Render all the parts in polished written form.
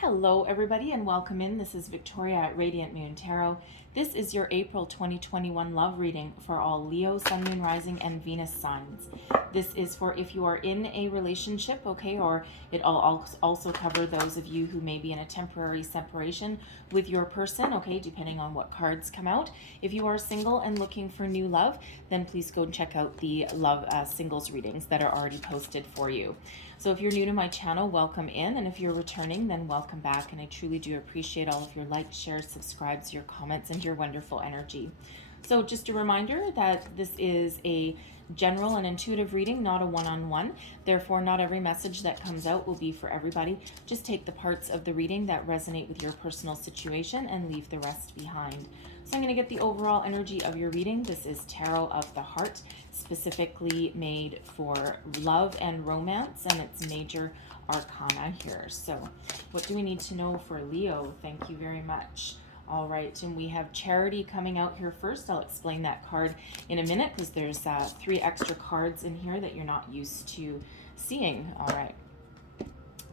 Hello, everybody, and welcome in. This is Victoria at Radiant Moon Tarot. This is your April 2021 love reading for all Leo, Sun, Moon, Rising, and Venus signs. This is for if you are in a relationship, okay, or it'll also cover those of you who may be in a temporary separation with your person, okay, depending on what cards come out. If you are single and looking for new love, then please go and check out the love singles readings that are already posted for you. So if you're new to my channel, welcome in, and if you're returning, then welcome back, and I truly do appreciate all of your likes, shares, subscribes, your comments, and your wonderful energy. So just a reminder that this is a general and intuitive reading, not a one-on-one. Therefore, not every message that comes out will be for everybody. Just take the parts of the reading that resonate with your personal situation and leave the rest behind. So I'm going to get the overall energy of your reading. This is Tarot of the Heart, specifically made for love and romance, and it's major arcana here. So what do we need to know for Leo? Thank you very much. All right, and we have Charity coming out here first. I'll explain that card in a minute because there's 3 extra cards in here that you're not used to seeing. All right.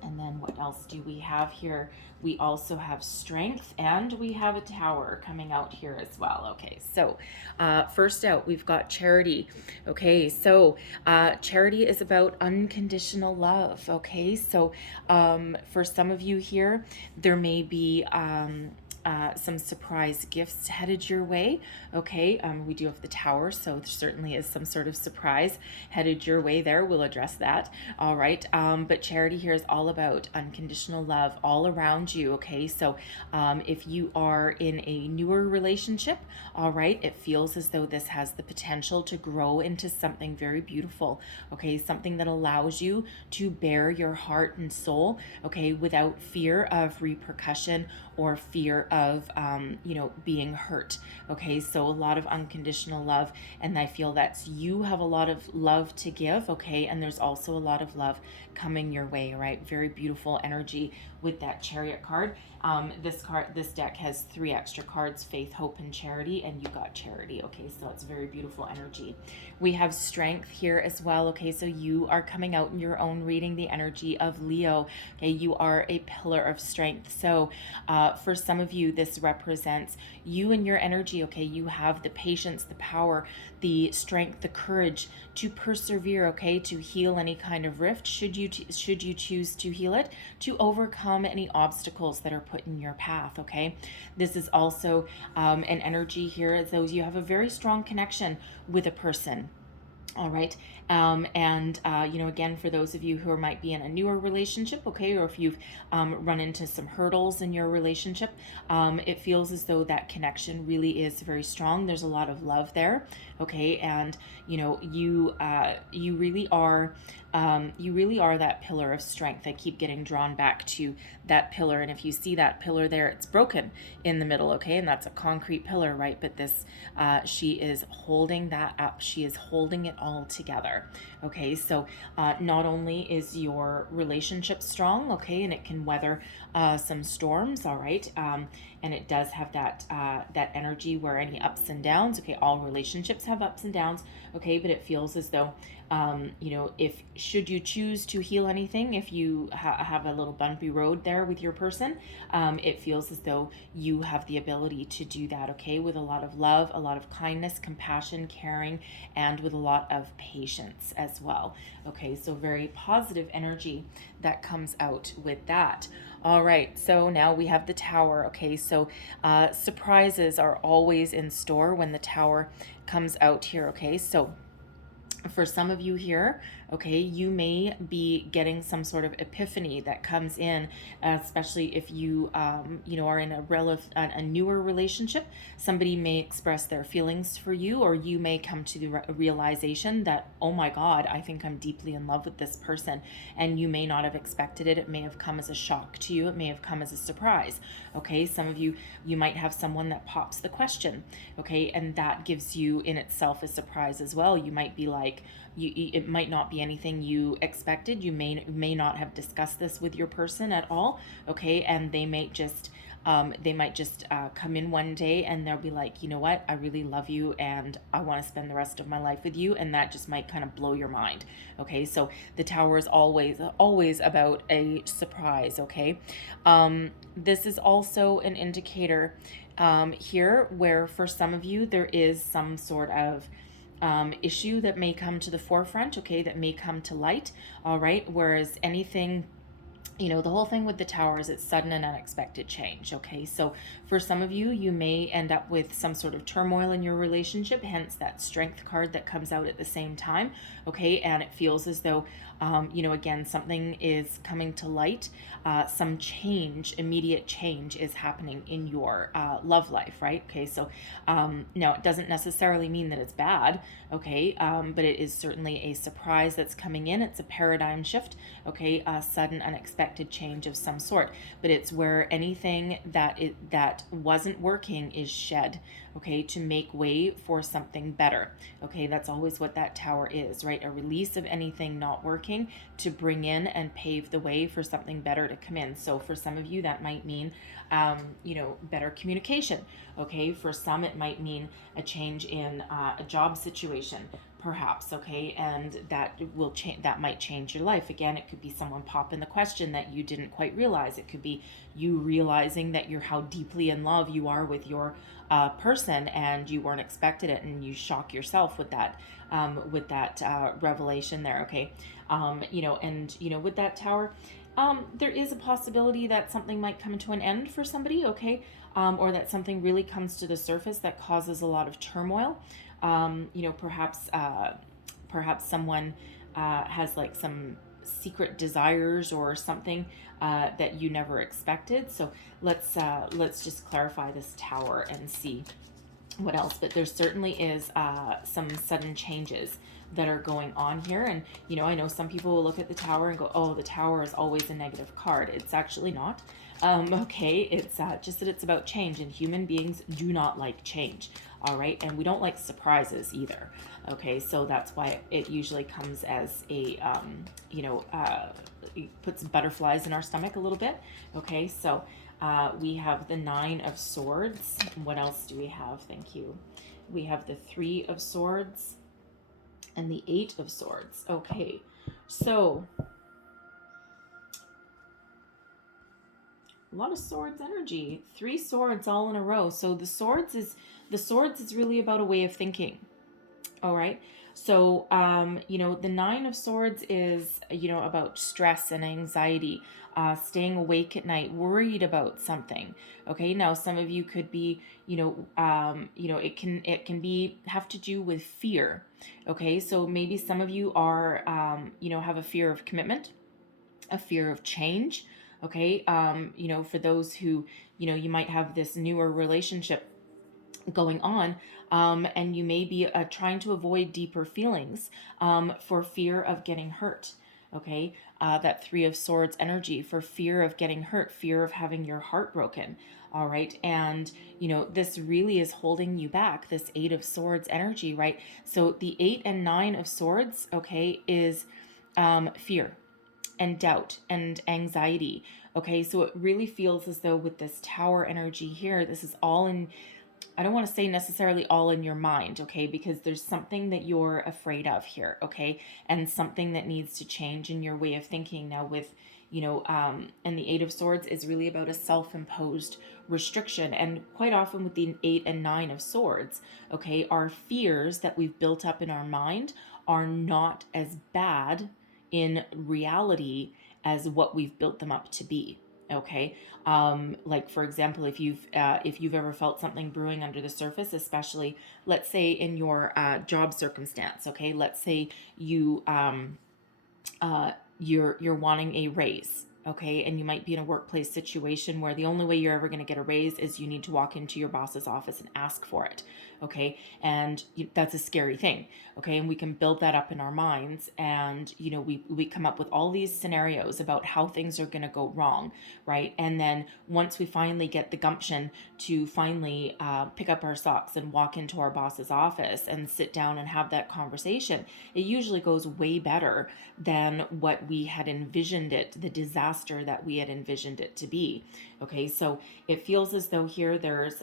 And then what else do we have here? We also have Strength, and we have a Tower coming out here as well. Okay, so first out, we've got Charity. Okay, so Charity is about unconditional love. Okay, so for some of you here, there may be some surprise gifts headed your way. Okay, we do have the Tower, so there certainly is some sort of surprise headed your way there. We'll address that. All right, but Charity here is all about unconditional love all around you. Okay, so if you are in a newer relationship, all right, it feels as though this has the potential to grow into something very beautiful. Okay, something that allows you to bare your heart and soul, okay, without fear of repercussion or fear of being hurt. Okay, so a lot of unconditional love, and I feel that's you have a lot of love to give. Okay, and there's also a lot of love coming your way. Right, very beautiful energy with that Chariot card. This deck has 3 extra cards: Faith, Hope, and Charity, and you got Charity. Okay, so it's very beautiful energy. We have Strength here as well. Okay, so you are coming out in your own reading the energy of Leo. Okay, you are a pillar of strength. So for some of you, this represents you and your energy. Okay, you have the patience, the power, the strength, the courage to persevere. Okay, to heal any kind of rift should you choose to heal it, to overcome any obstacles that are put in your path. Okay, this is also an energy here as though you have a very strong connection with a person. All right. Again, for those of you who might be in a newer relationship, okay, or if you've run into some hurdles in your relationship, it feels as though that connection really is very strong. There's a lot of love there, okay, and you really are that pillar of strength. I keep getting drawn back to that pillar, and if you see that pillar there, it's broken in the middle, okay, and that's a concrete pillar, right? But this, she is holding that up. She is holding it all together. Okay, so not only is your relationship strong, okay, and it can weather some storms, all right, and it does have that energy where any ups and downs, okay, all relationships have ups and downs, okay, but it feels as though if should you choose to heal anything, if you have a little bumpy road there with your person, it feels as though you have the ability to do that, okay, with a lot of love, a lot of kindness, compassion, caring, and with a lot of patience as well. Okay, so very positive energy that comes out with that. All right, so now we have the Tower. Okay, so surprises are always in store when the Tower comes out here. Okay, so for some of you here, okay, you may be getting some sort of epiphany that comes in, especially if you, are in a newer relationship. Somebody may express their feelings for you, or you may come to the realization that, oh my God, I think I'm deeply in love with this person, and you may not have expected it. It may have come as a shock to you. It may have come as a surprise. Okay, some of you might have someone that pops the question, okay, and that gives you in itself a surprise as well. You might be like, it might not be anything you expected. You may not have discussed this with your person at all, okay, and they may just They might just come in one day and they'll be like, you know what, I really love you and I want to spend the rest of my life with you. And that just might kind of blow your mind. Okay, so the Tower is always about a surprise. Okay, this is also an indicator here where for some of you there is some sort of issue that may come to the forefront, okay, that may come to light, all right, whereas anything, you know, the whole thing with the Tower is it's sudden and unexpected change, okay? So for some of you, you may end up with some sort of turmoil in your relationship, hence that Strength card that comes out at the same time, okay? And it feels as though, you know, again, something is coming to light, some change, immediate change is happening in your love life, right? Okay, so now it doesn't necessarily mean that it's bad, okay? But it is certainly a surprise that's coming in. It's a paradigm shift, okay? A sudden, unexpected change of some sort. But it's where anything that wasn't working is shed, okay, to make way for something better. Okay, that's always what that Tower is, right? A release of anything not working to bring in and pave the way for something better to come in. So for some of you, that might mean, you know, better communication. Okay, for some, it might mean a change in a job situation, perhaps, okay, and that will change, that might change your life. Again, it could be someone popping the question that you didn't quite realize. It could be you realizing that you're how deeply in love you are with your person and you weren't expected it, and you shock yourself with that revelation there, okay. You know, and you know, with that Tower, there is a possibility that something might come to an end for somebody, okay, or that something really comes to the surface that causes a lot of turmoil. You know, perhaps someone has like some secret desires or something that you never expected. So let's just clarify this Tower and see what else. But there certainly is some sudden changes that are going on here. And you know, I know some people will look at the Tower and go, oh, the Tower is always a negative card. It's actually not. Okay, it's just that it's about change, and human beings do not like change. All right, and we don't like surprises either. Okay, so that's why it usually comes as a you know, it puts butterflies in our stomach a little bit. Okay, so we have the Nine of Swords. What else do we have? Thank you. We have the Three of Swords and the Eight of Swords. Okay, so a lot of swords energy. 3 swords all in a row. So the swords is really about a way of thinking. All right. So you know, the Nine of Swords is, you know, about stress and anxiety, staying awake at night, worried about something. Okay. Now some of you could be, you know, it can be have to do with fear. Okay. So maybe some of you are, you know, have a fear of commitment, a fear of change. Okay, you know, for those who, you know, you might have this newer relationship going on, and you may be trying to avoid deeper feelings for fear of getting hurt. Okay, that Three of Swords energy, for fear of getting hurt, fear of having your heart broken. All right, and you know, this really is holding you back, this Eight of Swords energy, right? So the 8 and 9 of Swords, okay, is fear and doubt and anxiety. Okay, so it really feels as though with this Tower energy here, this is all in, I don't want to say necessarily all in your mind, okay, because there's something that you're afraid of here, okay, and something that needs to change in your way of thinking. Now with, you know, and the Eight of Swords is really about a self-imposed restriction, and quite often with the 8 and 9 of Swords, okay, our fears that we've built up in our mind are not as bad in reality as what we've built them up to be. Okay, like for example, if you've ever felt something brewing under the surface, especially let's say in your job circumstance. Okay, let's say you you're wanting a raise. Okay, and you might be in a workplace situation where the only way you're ever going to get a raise is you need to walk into your boss's office and ask for it. Okay. And that's a scary thing. Okay. And we can build that up in our minds. And, we come up with all these scenarios about how things are going to go wrong. Right. And then once we finally get the gumption to finally pick up our socks and walk into our boss's office and sit down and have that conversation, it usually goes way better than what we had envisioned it, the disaster that we had envisioned it to be. Okay, so it feels as though here there's,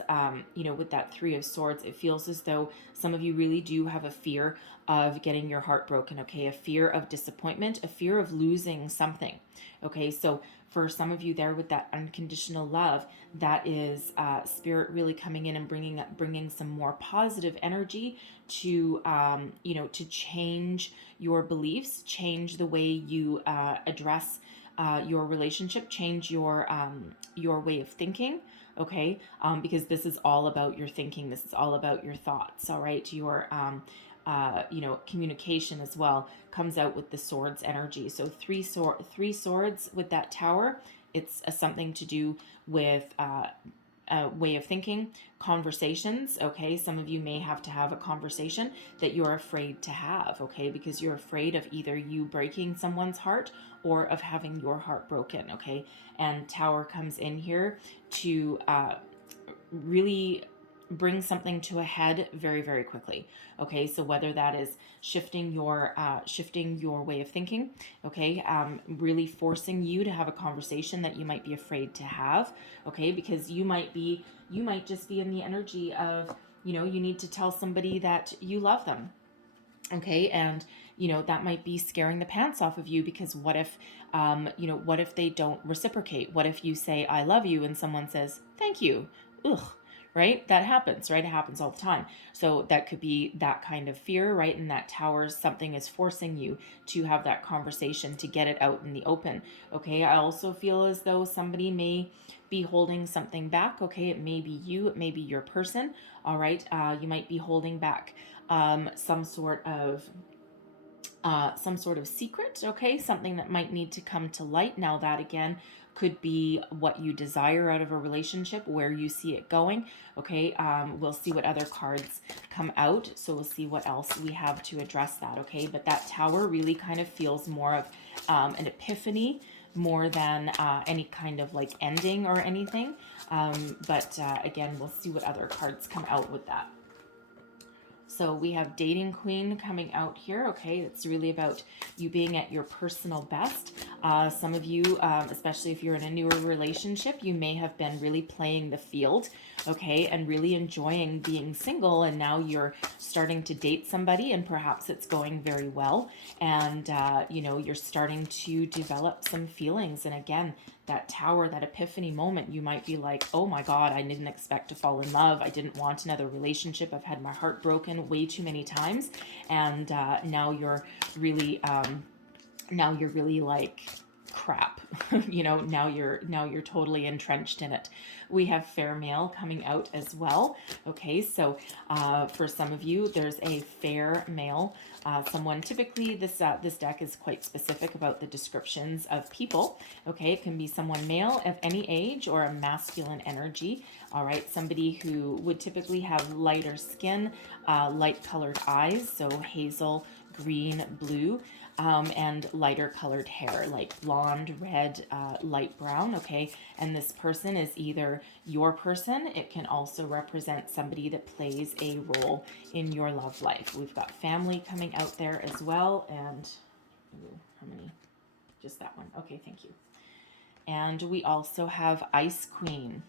with that Three of Swords, it feels as though some of you really do have a fear of getting your heart broken. Okay, a fear of disappointment, a fear of losing something. Okay, so for some of you there with that unconditional love, that is spirit really coming in and bringing some more positive energy to to change your beliefs, change the way you address your relationship, change your way of thinking. Okay, because this is all about your thinking. This is all about your thoughts. All right, your communication as well comes out with the swords energy. So three swords with that tower. It's something to do with way of thinking, conversations. Okay, some of you may have to have a conversation that you're afraid to have. Okay, because you're afraid of either you breaking someone's heart or of having your heart broken. Okay, and tower comes in here to really bring something to a head very, very quickly. Okay, so whether that is shifting your way of thinking, okay, really forcing you to have a conversation that you might be afraid to have. Okay, because you might just be in the energy of, you need to tell somebody that you love them. Okay, and that might be scaring the pants off of you, because what if they don't reciprocate? What if you say I love you and someone says thank you? Ugh. Right? That happens, right? It happens all the time. So that could be that kind of fear, right? And that towers, something is forcing you to have that conversation, to get it out in the open. Okay, I also feel as though somebody may be holding something back. Okay, it may be you, it may be your person. All right, you might be holding back some sort of secret. Okay, something that might need to come to light. Now that again could be what you desire out of a relationship, where you see it going. Okay, we'll see what other cards come out, so we'll see what else we have to address that. Okay, but that tower really kind of feels more of an epiphany, more than any kind of like ending or anything. But again, we'll see what other cards come out with that. So we have Dating Queen coming out here. Okay, it's really about you being at your personal best. Some of you, especially if you're in a newer relationship, you may have been really playing the field, okay, and really enjoying being single, and now you're starting to date somebody, and perhaps it's going very well, and you're starting to develop some feelings. And again, that tower, that epiphany moment, you might be like, oh my God, I didn't expect to fall in love. I didn't want another relationship. I've had my heart broken way too many times. And now you're really like crap. Now you're totally entrenched in it. We have fair male coming out as well. Okay, so for some of you, there's a fair male. Someone, typically this deck is quite specific about the descriptions of people. Okay, it can be someone male of any age or a masculine energy. All right, somebody who would typically have lighter skin, light colored eyes, so hazel, green, blue. And lighter colored hair, like blonde, red, light brown. Okay, and this person is either your person. It can also represent somebody that plays a role in your love life. We've got family coming out there as well. And how many? Just that one. Okay, thank you. And we also have Ice Queen.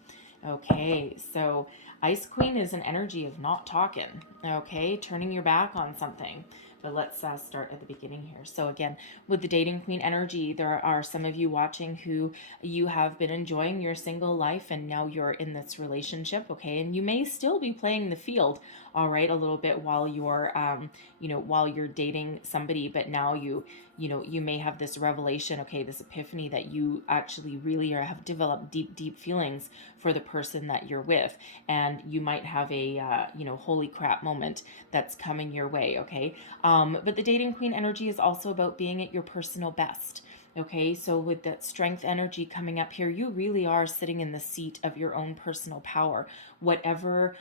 Okay, so Ice Queen is an energy of not talking. Okay, turning your back on something. But let's start at the beginning here. So again, with the Dating Queen energy, there are some of you watching who you have been enjoying your single life, and now you're in this relationship, okay? And you may still be playing the field, all right, a little bit while you're, while you're dating somebody, but now you may have this revelation, okay, this epiphany that you actually really have developed deep, deep feelings for the person that you're with. And you might have a, holy crap moment that's coming your way, okay? But the Dating Queen energy is also about being at your personal best. Okay, so with that strength energy coming up here, you really are sitting in the seat of your own personal power. Whatever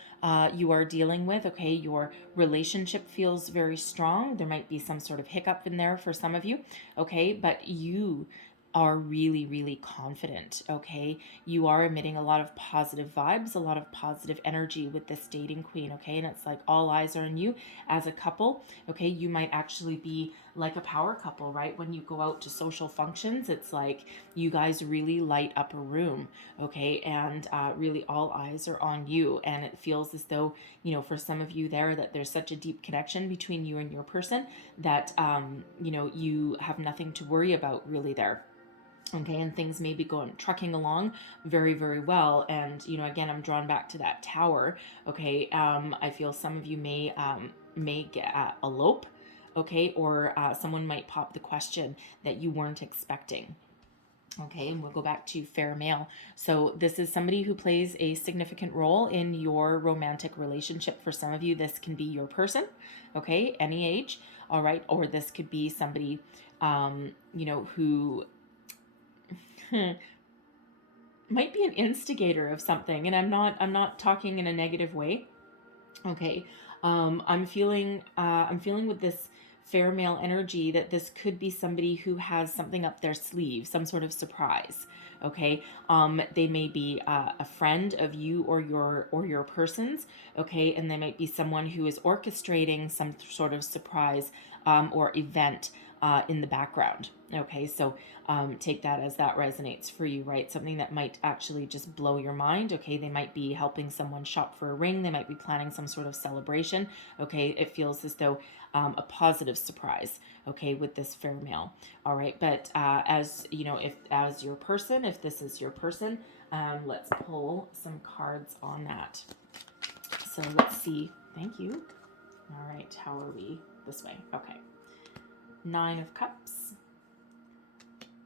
you are dealing with, okay, your relationship feels very strong. There might be some sort of hiccup in there for some of you, okay, but you are really, really confident, okay? You are emitting a lot of positive vibes, a lot of positive energy with this dating queen, okay? And it's like all eyes are on you as a couple, okay? You might actually be like a power couple, right? When you go out to social functions, it's like you guys really light up a room, okay? And really all eyes are on you. And it feels as though, you know, for some of you there, that there's such a deep connection between you and your person that, you know, you have nothing to worry about really there. Okay, and things may be going trucking along very, very well. And you know, again, I'm drawn back to that tower. Okay, I feel some of you may get elope. Okay, or someone might pop the question that you weren't expecting. Okay, and we'll go back to fair male. So this is somebody who plays a significant role in your romantic relationship. For some of you, this can be your person, okay, any age, all right, or this could be somebody, you know, who might be an instigator of something, and I'm not talking in a negative way. Okay, I'm feeling with this fair male energy that this could be somebody who has something up their sleeve, some sort of surprise. Okay, they may be a friend of you or your person's. Okay, and they might be someone who is orchestrating some sort of surprise or event in the background. Okay, so take that as that resonates for you, right? Something that might actually just blow your mind. Okay, they might be helping someone shop for a ring. They might be planning some sort of celebration. Okay, it feels as though a positive surprise. Okay, with this fair male. All right, but as you know, if as your person, if this is your person, let's pull some cards on that. So let's see. Thank you. All right, how are we? This way. Okay. 9 of Cups,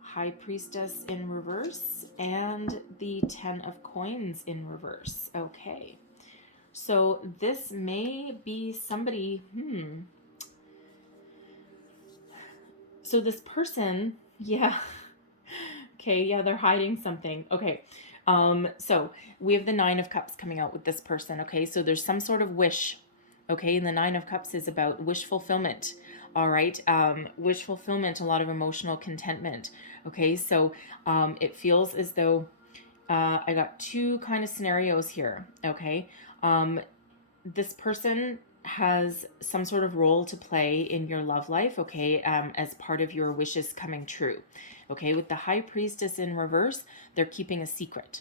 High Priestess in reverse, and the 10 of Coins in reverse. Okay. So this may be somebody, So this person, yeah. Okay, yeah, they're hiding something. Okay. So we have the 9 of Cups coming out with this person. Okay, so there's some sort of wish. Okay, and the 9 of Cups is about wish fulfillment. All right, wish fulfillment, a lot of emotional contentment. Okay, so it feels as though I got two kind of scenarios here. Okay, this person has some sort of role to play in your love life, okay, as part of your wishes coming true. Okay, with the High Priestess in reverse, they're keeping a secret.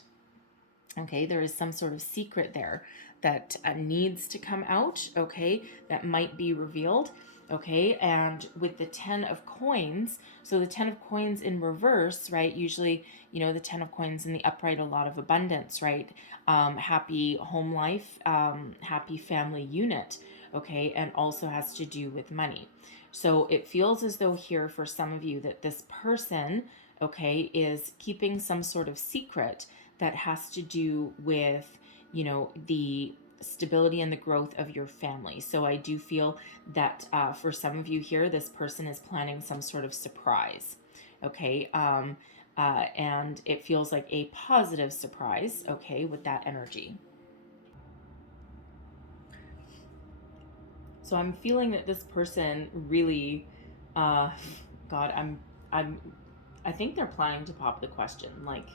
Okay, there is some sort of secret there that needs to come out, okay, that might be revealed. Okay, and with the 10 of Coins, so the 10 of Coins in reverse, right, usually, you know, the 10 of Coins in the upright, a lot of abundance, right, happy home life, happy family unit, okay, and also has to do with money. So it feels as though here for some of you that this person, okay, is keeping some sort of secret that has to do with, you know, the stability and the growth of your family. So I do feel that for some of you here, this person is planning some sort of surprise. Okay, and it feels like a positive surprise. Okay, with that energy. So I'm feeling that this person really, God, I think they're planning to pop the question. Like,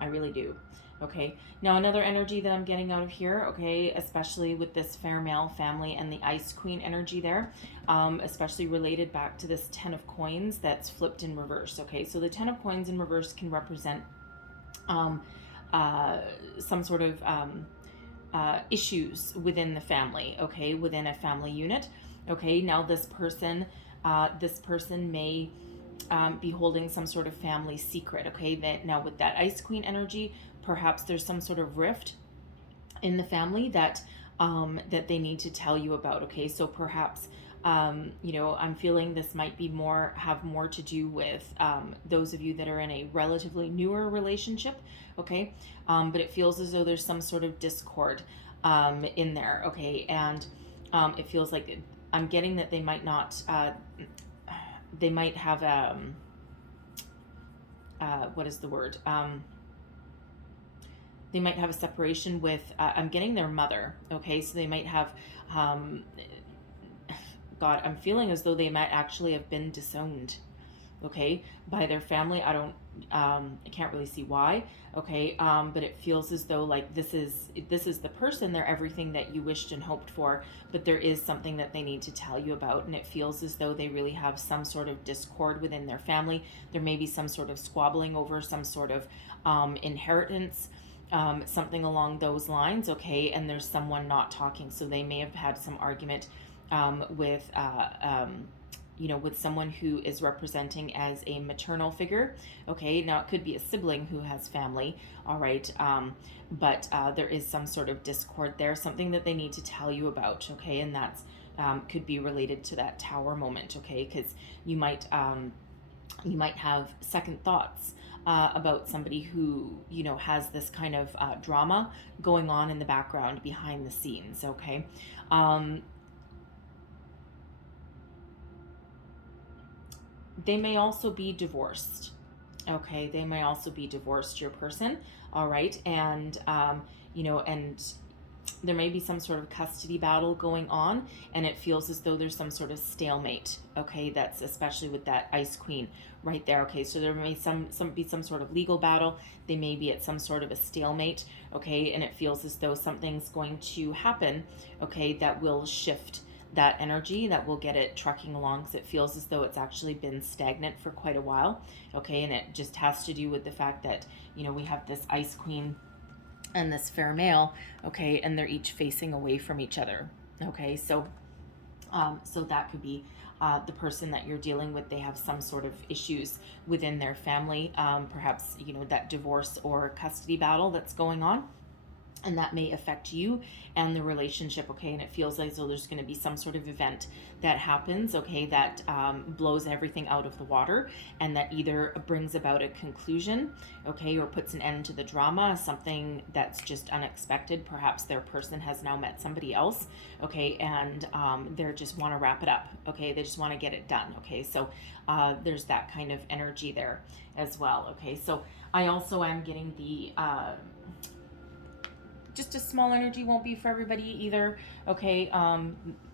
I really do. Okay, now another energy that I'm getting out of here, okay, especially with this fair male family and the Ice Queen energy there, especially related back to this 10 of Coins that's flipped in reverse. Okay, so the 10 of Coins in reverse can represent some sort of issues within the family, okay, within a family unit. Okay, now this person may be holding some sort of family secret. Okay, that now with that Ice Queen energy, perhaps there's some sort of rift in the family that that they need to tell you about. Okay, so perhaps you know, I'm feeling this might be have more to do with those of you that are in a relatively newer relationship. Okay, but it feels as though there's some sort of discord in there. Okay, and it feels like I'm getting that they might not. They might have what is the word? They might have a separation with, I'm getting their mother, okay? So they might have, God, I'm feeling as though they might actually have been disowned, okay, by their family. I can't really see why, okay, but it feels as though like this is the person, they're everything that you wished and hoped for, but there is something that they need to tell you about, and it feels as though they really have some sort of discord within their family. There may be some sort of squabbling over some sort of inheritance, something along those lines, okay, and there's someone not talking, so they may have had some argument with with someone who is representing as a maternal figure, okay. Now it could be a sibling who has family, all right, but there is some sort of discord there, something that they need to tell you about, okay, and that's could be related to that Tower moment, okay, because you might have second thoughts about somebody who has this kind of drama going on in the background behind the scenes, okay. They may also be divorced, okay. They may also be divorced, your person, all right, and and there may be some sort of custody battle going on, and it feels as though there's some sort of stalemate, okay. That's especially with that Ice Queen right there, okay. So there may be some sort of legal battle. They may be at some sort of a stalemate, okay, and it feels as though something's going to happen, okay, that will shift that energy, that will get it trucking along, because it feels as though it's actually been stagnant for quite a while, okay. And it just has to do with the fact that we have this Ice Queen and this fair male, okay, and they're each facing away from each other, okay. So so that could be the person that you're dealing with. They have some sort of issues within their family, perhaps that divorce or custody battle that's going on, and that may affect you and the relationship, okay. And it feels like so there's going to be some sort of event that happens, okay, that blows everything out of the water, and that either brings about a conclusion, okay, or puts an end to the drama, something that's just unexpected. Perhaps their person has now met somebody else, okay, and they just want to wrap it up, okay, they just want to get it done, okay. So there's that kind of energy there as well, okay. So I also am getting the just a small energy won't be for everybody either, okay.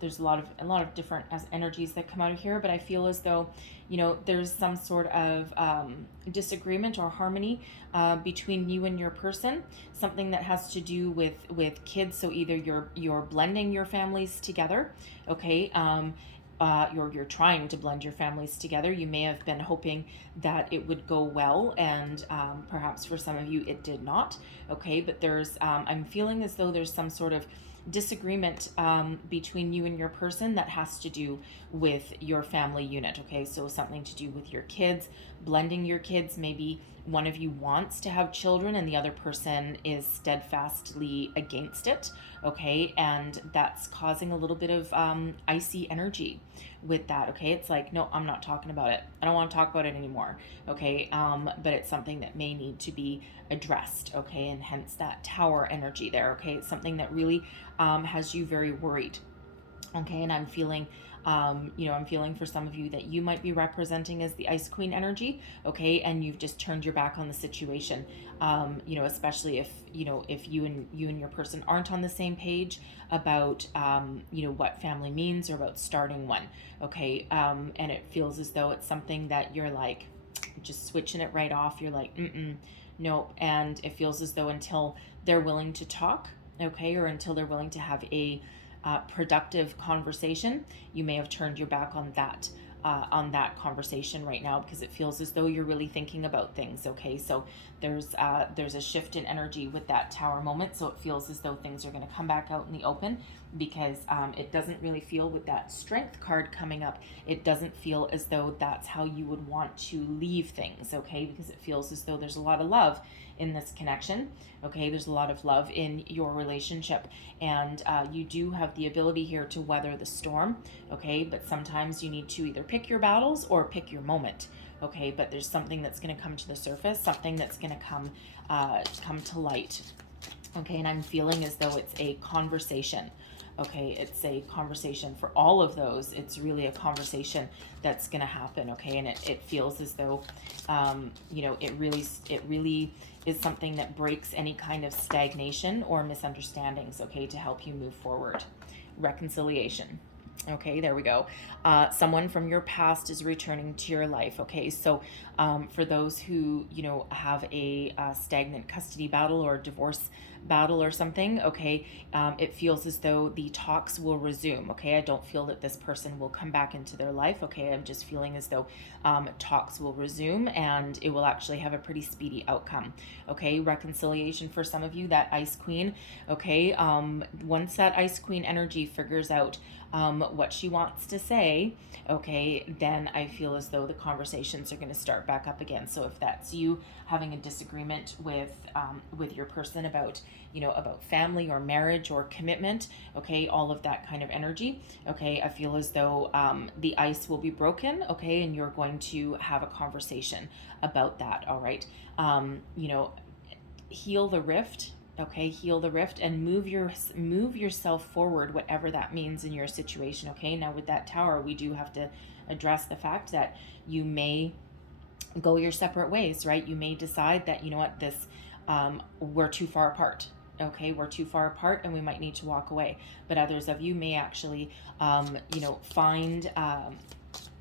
There's a lot of different energies that come out of here, but I feel as though there's some sort of disagreement or harmony between you and your person, something that has to do with kids. So either you're blending your families together, okay, you're trying to blend your families together. You may have been hoping that it would go well, and perhaps for some of you it did not, okay. But there's I'm feeling as though there's some sort of disagreement between you and your person that has to do with your family unit, okay. So something to do with your kids, blending your kids. Maybe one of you wants to have children and the other person is steadfastly against it, okay, and that's causing a little bit of icy energy with that, okay. It's like, no, I'm not talking about it, I don't want to talk about it anymore, okay. But it's something that may need to be addressed, okay, and hence that Tower energy there, okay. It's something that really has you very worried, okay. And I'm feeling I'm feeling for some of you that you might be representing as the Ice Queen energy, okay, and you've just turned your back on the situation, especially if you and your person aren't on the same page about what family means or about starting one, okay. And it feels as though it's something that you're like just switching it right off. You're like, nope. And it feels as though until they're willing to talk, okay, or until they're willing to have a productive conversation, you may have turned your back on that conversation right now, because it feels as though you're really thinking about things, okay. So there's a shift in energy with that Tower moment, so it feels as though things are going to come back out in the open, because it doesn't really feel, with that Strength card coming up, it doesn't feel as though that's how you would want to leave things, okay, because it feels as though there's a lot of love in this connection, okay. There's a lot of love in your relationship, and you do have the ability here to weather the storm, okay. But sometimes you need to either pick your battles or pick your moment, okay. But there's something that's going to come to the surface, something that's going to come to light, okay. And I'm feeling as though it's a conversation, Okay, it's a conversation for all of those. It's really a conversation that's going to happen. Okay, and it feels as though, you know, it really is something that breaks any kind of stagnation or misunderstandings. Okay, to help you move forward. Reconciliation. Okay, there we go. Someone from your past is returning to your life. Okay, so for those who, you know, have a stagnant custody battle or divorce battle or something, okay, it feels as though the talks will resume. Okay, I don't feel that this person will come back into their life. Okay, I'm just feeling as though talks will resume and it will actually have a pretty speedy outcome. Okay, reconciliation for some of you, that Ice Queen. Okay, once that Ice Queen energy figures out what she wants to say, okay, then I feel as though the conversations are going to start back up again. So if that's you having a disagreement with your person about, you know, about family or marriage or commitment, okay, all of that kind of energy, okay, I feel as though the ice will be broken, okay, and you're going to have a conversation about that. All right, you know, heal the rift. Okay, heal the rift and move yourself forward, whatever that means in your situation. Okay, now with that Tower, we do have to address the fact that you may go your separate ways, right? You may decide that, you know what, this we're too far apart. Okay, we're too far apart and we might need to walk away. But others of you may actually, you know, find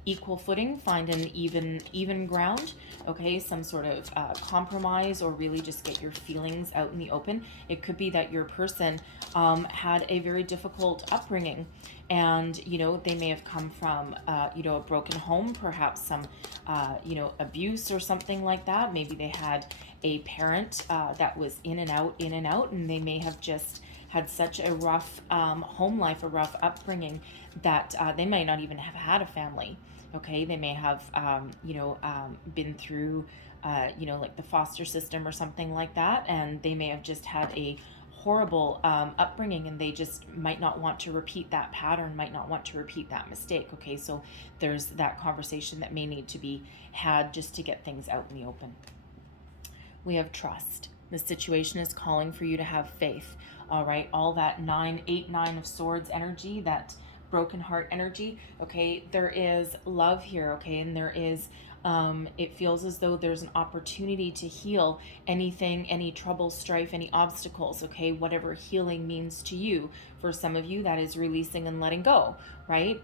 equal footing, find an even ground, okay, some sort of compromise, or really just get your feelings out in the open. It could be that your person had a very difficult upbringing, and you know, they may have come from you know, a broken home, perhaps some you know, abuse or something like that. Maybe they had a parent that was in and out, and they may have just had such a rough home life, a rough upbringing, that they might not even have had a family. Okay, they may have, you know, been through, you know, like the foster system or something like that, and they may have just had a horrible upbringing, and they just might not want to repeat that pattern, might not want to repeat that mistake. Okay, so there's that conversation that may need to be had just to get things out in the open. We have trust. The situation is calling for you to have faith. All right, all that 9 of Swords energy, that broken heart energy, okay, there is love here, okay, and there is it feels as though there's an opportunity to heal anything, any trouble, strife, any obstacles, okay, whatever healing means to you. For some of you, that is releasing and letting go, right?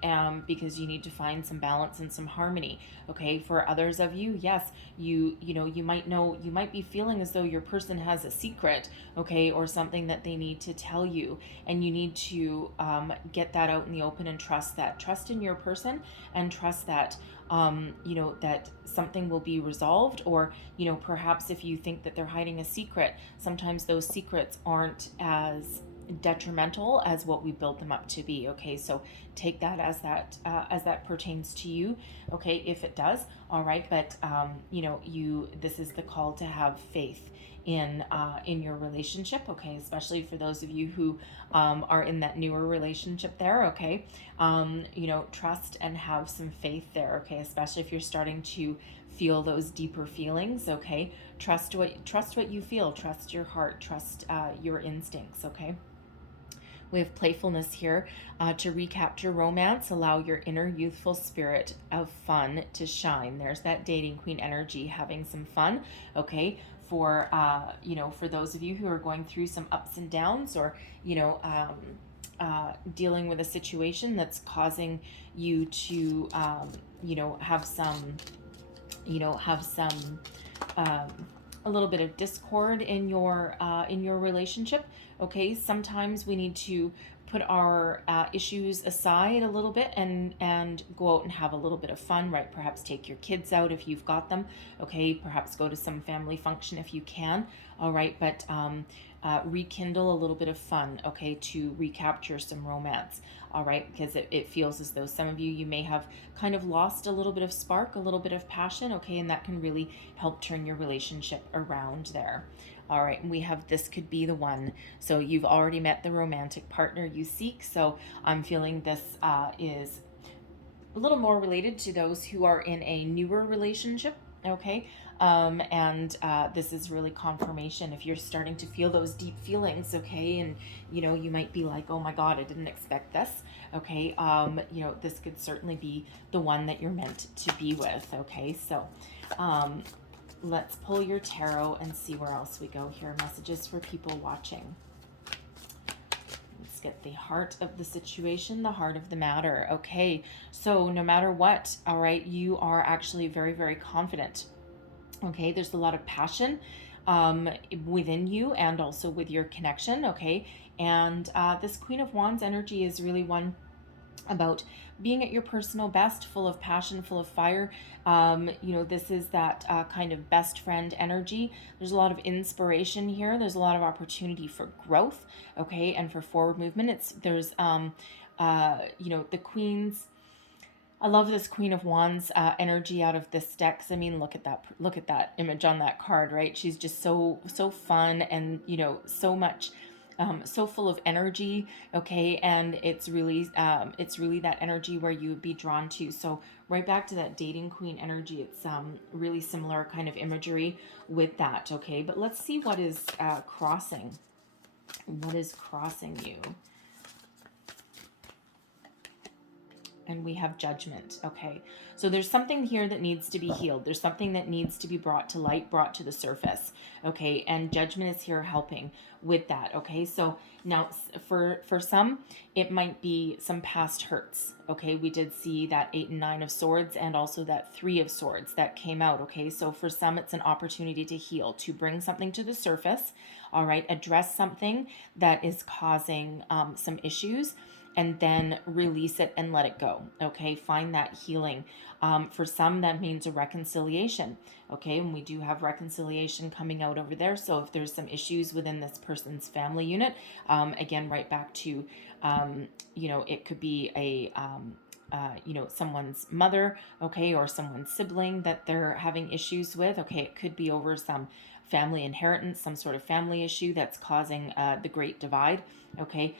Because you need to find some balance and some harmony, okay? For others of you, yes, you might be feeling as though your person has a secret, okay, or something that they need to tell you, and you need to get that out in the open and trust that. Trust in your person and trust that you know, that something will be resolved. Or, you know, perhaps if you think that they're hiding a secret, sometimes those secrets aren't as detrimental as what we build them up to be. Okay, so take that as that pertains to you, okay, if it does. All right, but you know, this is the call to have faith in your relationship, okay, especially for those of you who are in that newer relationship there, okay. You know, trust and have some faith there, okay, especially if you're starting to feel those deeper feelings, okay. Trust what you feel, trust your heart, trust your instincts, okay. We have playfulness here. To recapture romance, allow your inner youthful spirit of fun to shine. There's that dating queen energy, having some fun, okay? For, you know, for those of you who are going through some ups and downs, or, you know, dealing with a situation that's causing you to, you know, have some, a little bit of discord in your relationship. Okay, sometimes we need to put our issues aside a little bit and go out and have a little bit of fun, right? Perhaps take your kids out if you've got them. Okay, perhaps go to some family function if you can. All right, but rekindle a little bit of fun, okay, to recapture some romance. All right, because it feels as though some of you may have kind of lost a little bit of spark, a little bit of passion, okay, and that can really help turn your relationship around there. All right, and we have this could be the one. So you've already met the romantic partner you seek. So I'm feeling this is a little more related to those who are in a newer relationship, okay? And this is really confirmation if you're starting to feel those deep feelings, okay? And, you know, you might be like, oh my God, I didn't expect this, okay? You know, this could certainly be the one that you're meant to be with, okay? So let's pull your tarot and see where else we go here. Messages for people watching. Let's get the heart of the situation, the heart of the matter. Okay, so no matter what, all right, you are actually very, very confident. Okay, there's a lot of passion within you and also with your connection. Okay, and this Queen of Wands energy is really one about being at your personal best, full of passion, full of fire. You know, this is that kind of best friend energy. There's a lot of inspiration here. There's a lot of opportunity for growth, okay, and for forward movement. There's you know, the Queen's. I love this Queen of Wands energy out of this deck. 'Cause, I mean, look at that! Look at that image on that card, right? She's just so fun, and you know, so much. So full of energy, okay, and it's really that energy where you would be drawn to. So right back to that dating queen energy, it's really similar kind of imagery with that, okay. But let's see what is crossing. What is crossing you? And we have Judgment, okay. So there's something here that needs to be healed. There's something that needs to be brought to light, brought to the surface, okay. And Judgment is here helping with that, okay. So now for some, it might be some past hurts, okay. We did see that 8 and 9 of Swords and also that 3 of Swords that came out, okay. So for some, it's an opportunity to heal, to bring something to the surface, all right. Address something that is causing some issues, and then release it and let it go, okay. Find that healing. For some, that means a reconciliation, okay. And we do have reconciliation coming out over there. So if there's some issues within this person's family unit, again, right back to you know, it could be a you know, someone's mother, okay, or someone's sibling that they're having issues with, okay. It could be over some family inheritance, some sort of family issue that's causing the great divide, okay.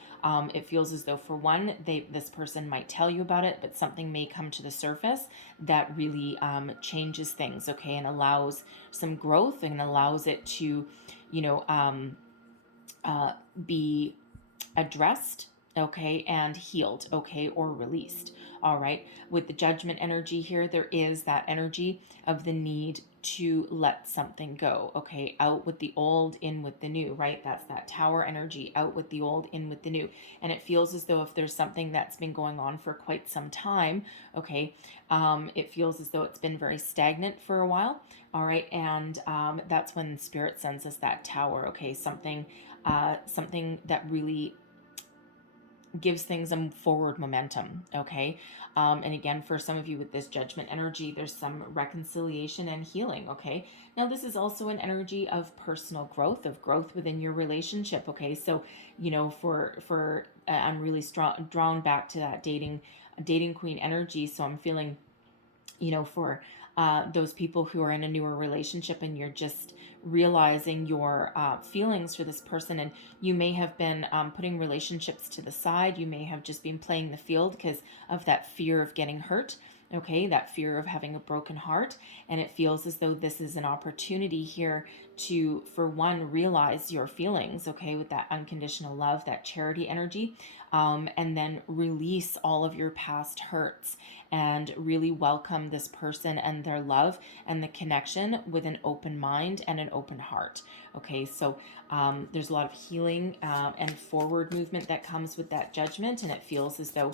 It feels as though for one, this person might tell you about it, but something may come to the surface that really changes things, okay, and allows some growth and allows it to, you know, be addressed, okay, and healed, okay, or released, all right. With the Judgment energy here, there is that energy of the need to let something go, okay. Out with the old, in with the new, right? That's that Tower energy, out with the old, in with the new. And it feels as though if there's something that's been going on for quite some time, okay, it feels as though it's been very stagnant for a while, all right. And that's when Spirit sends us that Tower, okay. Something that really gives things a forward momentum, okay. And again, for some of you with this Judgment energy, there's some reconciliation and healing, okay. Now this is also an energy of personal growth, of growth within your relationship, okay. So, you know, for I'm really drawn back to that dating queen energy. So I'm feeling, you know, for those people who are in a newer relationship and you're just realizing your feelings for this person, and you may have been putting relationships to the side. You may have just been playing the field because of that fear of getting hurt, okay, that fear of having a broken heart. And it feels as though this is an opportunity here to, for one, realize your feelings, okay, with that unconditional love, that charity energy, and then release all of your past hurts and really welcome this person and their love and the connection with an open mind and an open heart. Okay, so there's a lot of healing and forward movement that comes with that Judgment, and it feels as though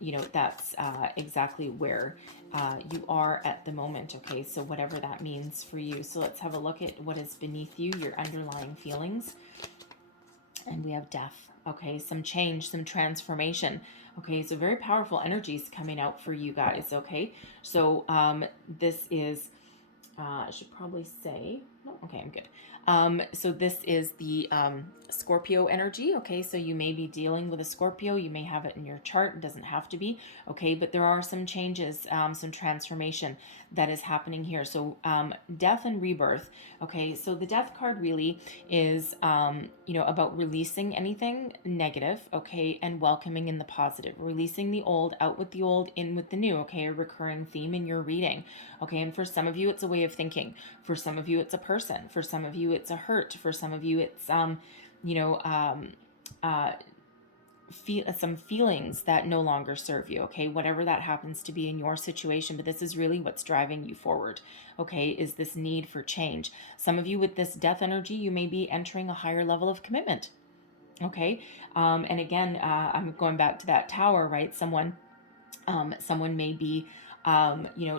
you know, that's exactly where you are at the moment, okay, so whatever that means for you. So let's have a look at what is beneath you, your underlying feelings. And we have Death, okay, some change, some transformation, okay, so very powerful energies coming out for you guys, okay. So this is I should probably say, no, okay, I'm good. So this is the Scorpio energy, okay? So you may be dealing with a Scorpio. You may have it in your chart. It doesn't have to be, okay? But there are some changes, some transformation that is happening here. So death and rebirth, okay? So the death card really is, about releasing anything negative, okay? And welcoming in the positive. Releasing the old, out with the old, in with the new, okay? A recurring theme in your reading, okay? And for some of you, it's a way of thinking. For some of you, it's a person. For some of you, it's a hurt. For some of you, it's some feelings that no longer serve you, okay? Whatever that happens to be in your situation, but this is really what's driving you forward, okay? Is this need for change. Some of you with this death energy, you may be entering a higher level of commitment, okay? And again, I'm going back to that tower, right? Someone may be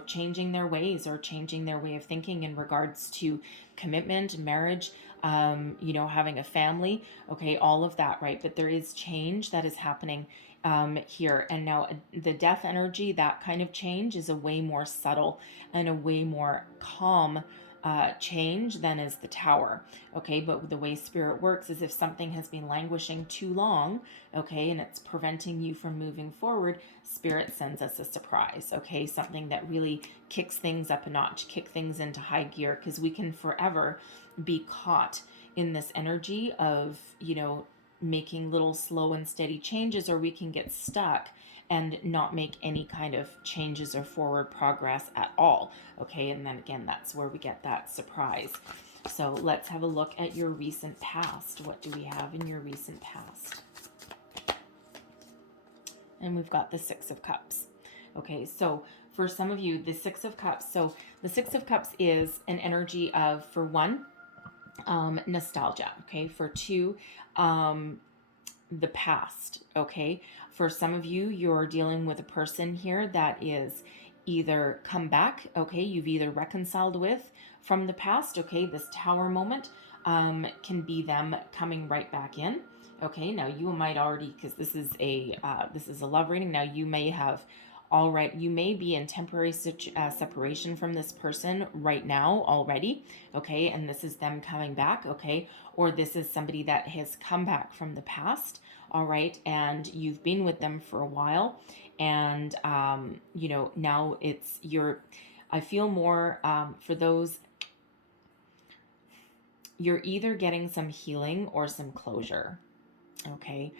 changing their ways or changing their way of thinking in regards to commitment, marriage, having a family, okay, all of that, right? But there is change that is happening here. And now the death energy, that kind of change is a way more subtle and a way more calm change than is the tower, okay? But the way spirit works is if something has been languishing too long, okay, and it's preventing you from moving forward, spirit sends us a surprise, okay? Something that really kicks things up a notch, kick things into high gear, because we can forever be caught in this energy of, making little slow and steady changes, or we can get stuck and not make any kind of changes or forward progress at all, okay? And then again, that's where we get that surprise. So let's have a look at your recent past. What do we have in your recent past? And we've got the Six of Cups. Okay, so for some of you, the Six of Cups. So the Six of Cups is an energy of, for one, nostalgia. Okay, for two, the past. Okay, for some of you, you're dealing with a person here that is either come back. Okay, you've either reconciled with from the past. Okay, this tower moment can be them coming right back in. Okay, now you might already, because this is a love reading. Now you may have you may be in temporary separation from this person right now already, okay, and this is them coming back, okay, or this is somebody that has come back from the past, all right, and you've been with them for a while, and now I feel more for those, you're either getting some healing or some closure, okay?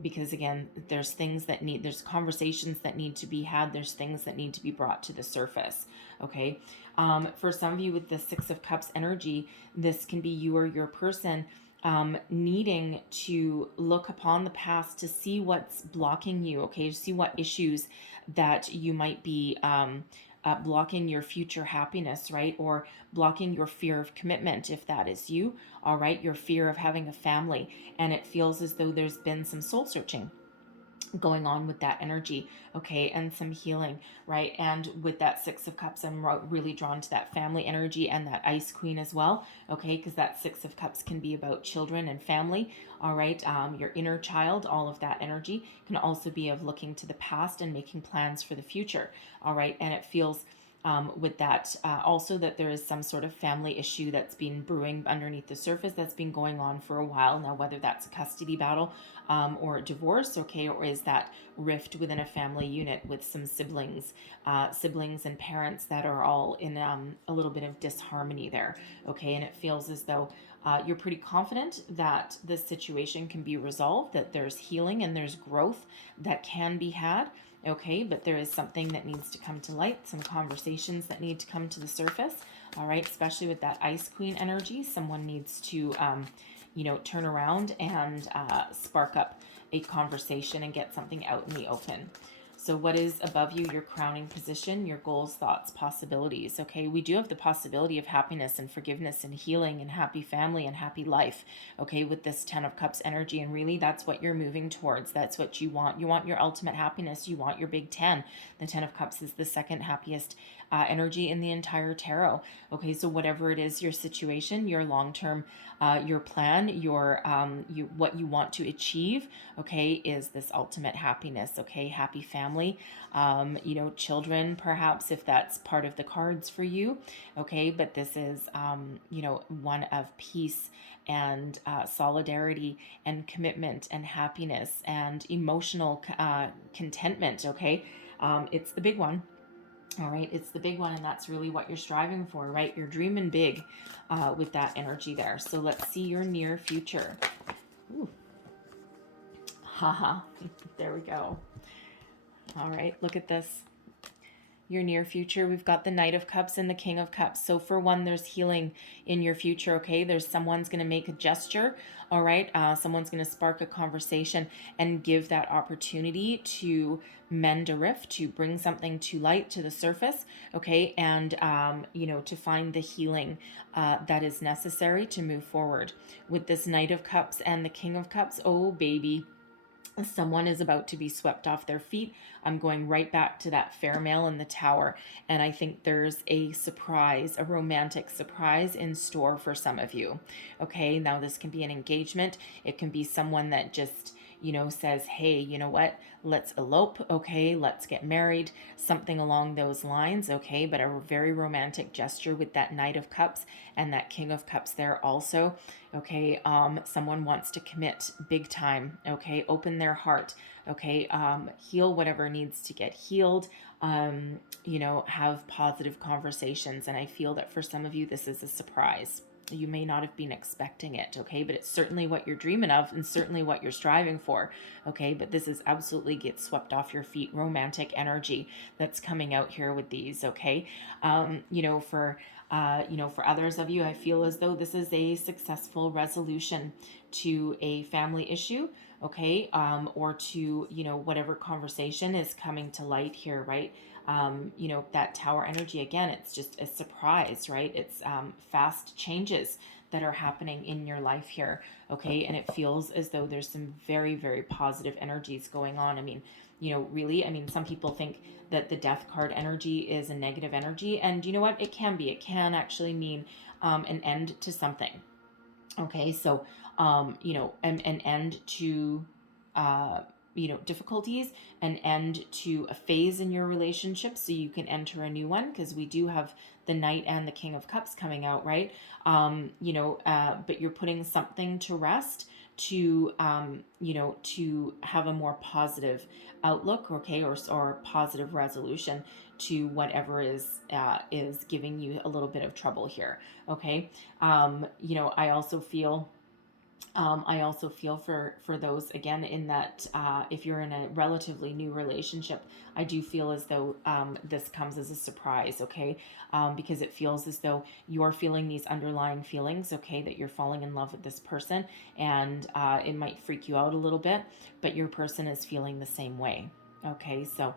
Because again, there's conversations that need to be had. There's things that need to be brought to the surface. Okay. For some of you with the Six of Cups energy, this can be you or your person needing to look upon the past to see what's blocking you. Okay. To see what issues that you might be, blocking your future happiness, right? Or blocking your fear of commitment, if that is you, all right? Your fear of having a family. And it feels as though there's been some soul searching going on with that energy, okay, and some healing, right? And with that Six of Cups, I'm really drawn to that family energy and that Ice Queen as well, okay, because that Six of Cups can be about children and family, all right? Your inner child, all of that energy can also be of looking to the past and making plans for the future, all right? And it feels with that also that there is some sort of family issue that's been brewing underneath the surface that's been going on for a while now, whether that's a custody battle or a divorce, okay, or is that rift within a family unit with some siblings and parents that are all in a little bit of disharmony there, okay? And it feels as though you're pretty confident that this situation can be resolved, that there's healing and there's growth that can be had, okay, but there is something that needs to come to light, some conversations that need to come to the surface, all right, especially with that Ice Queen energy. Someone needs to, turn around and spark up a conversation and get something out in the open. So what is above you, your crowning position, your goals, thoughts, possibilities, okay? We do have the possibility of happiness and forgiveness and healing and happy family and happy life, okay, with this Ten of Cups energy. And really, that's what you're moving towards. That's what you want. You want your ultimate happiness. You want your big 10. The Ten of Cups is the second happiest energy in the entire tarot. Okay, so whatever it is, your situation, your long-term, your plan, what you want to achieve, okay, is this ultimate happiness. Okay, happy family, children, perhaps, if that's part of the cards for you. Okay, but this is, one of peace and solidarity and commitment and happiness and emotional contentment. Okay, it's the big one. All right, it's the big one, and that's really what you're striving for, right? You're dreaming big with that energy there. So let's see your near future. Ooh. Haha, there we go. All right, look at this. Your near future, we've got the Knight of Cups and the King of Cups. So for one, there's healing in your future, okay? There's someone's going to make a gesture, all right? Someone's going to spark a conversation and give that opportunity to mend a rift, to bring something to light, to the surface, okay? And, to find the healing that is necessary to move forward. With this Knight of Cups and the King of Cups, oh, baby, someone is about to be swept off their feet. I'm going right back to that fair male in the tower. And I think there's a surprise, a romantic surprise in store for some of you. Okay, now this can be an engagement. It can be someone that just, says, hey, you know what? Let's elope. Okay, let's get married. Something along those lines. Okay, but a very romantic gesture with that Knight of Cups and that King of Cups there also. Okay, someone wants to commit big time. Okay, open their heart. Okay, heal whatever needs to get healed. Have positive conversations. And I feel that for some of you, this is a surprise. You may not have been expecting it, okay? But it's certainly what you're dreaming of and certainly what you're striving for, okay? But this is absolutely get swept off your feet, romantic energy that's coming out here with these, okay? For others of you, I feel as though this is a successful resolution to a family issue, okay? Or to, whatever conversation is coming to light here, right? That tower energy, again, it's just a surprise, right? It's fast changes that are happening in your life here, okay? And it feels as though there's some very, very positive energies going on. I mean, some people think that the death card energy is a negative energy, and you know what? It can be. It can actually mean an end to something, okay? So, an end to difficulties, an end to a phase in your relationship so you can enter a new one, because we do have the Knight and the King of Cups coming out, right? But you're putting something to rest to have a more positive outlook, okay, or positive resolution to whatever is giving you a little bit of trouble here, okay? I also feel for those, again, in that if you're in a relatively new relationship, I do feel as though this comes as a surprise, okay? Because it feels as though you're feeling these underlying feelings, okay, that you're falling in love with this person, and it might freak you out a little bit, but your person is feeling the same way. Okay, so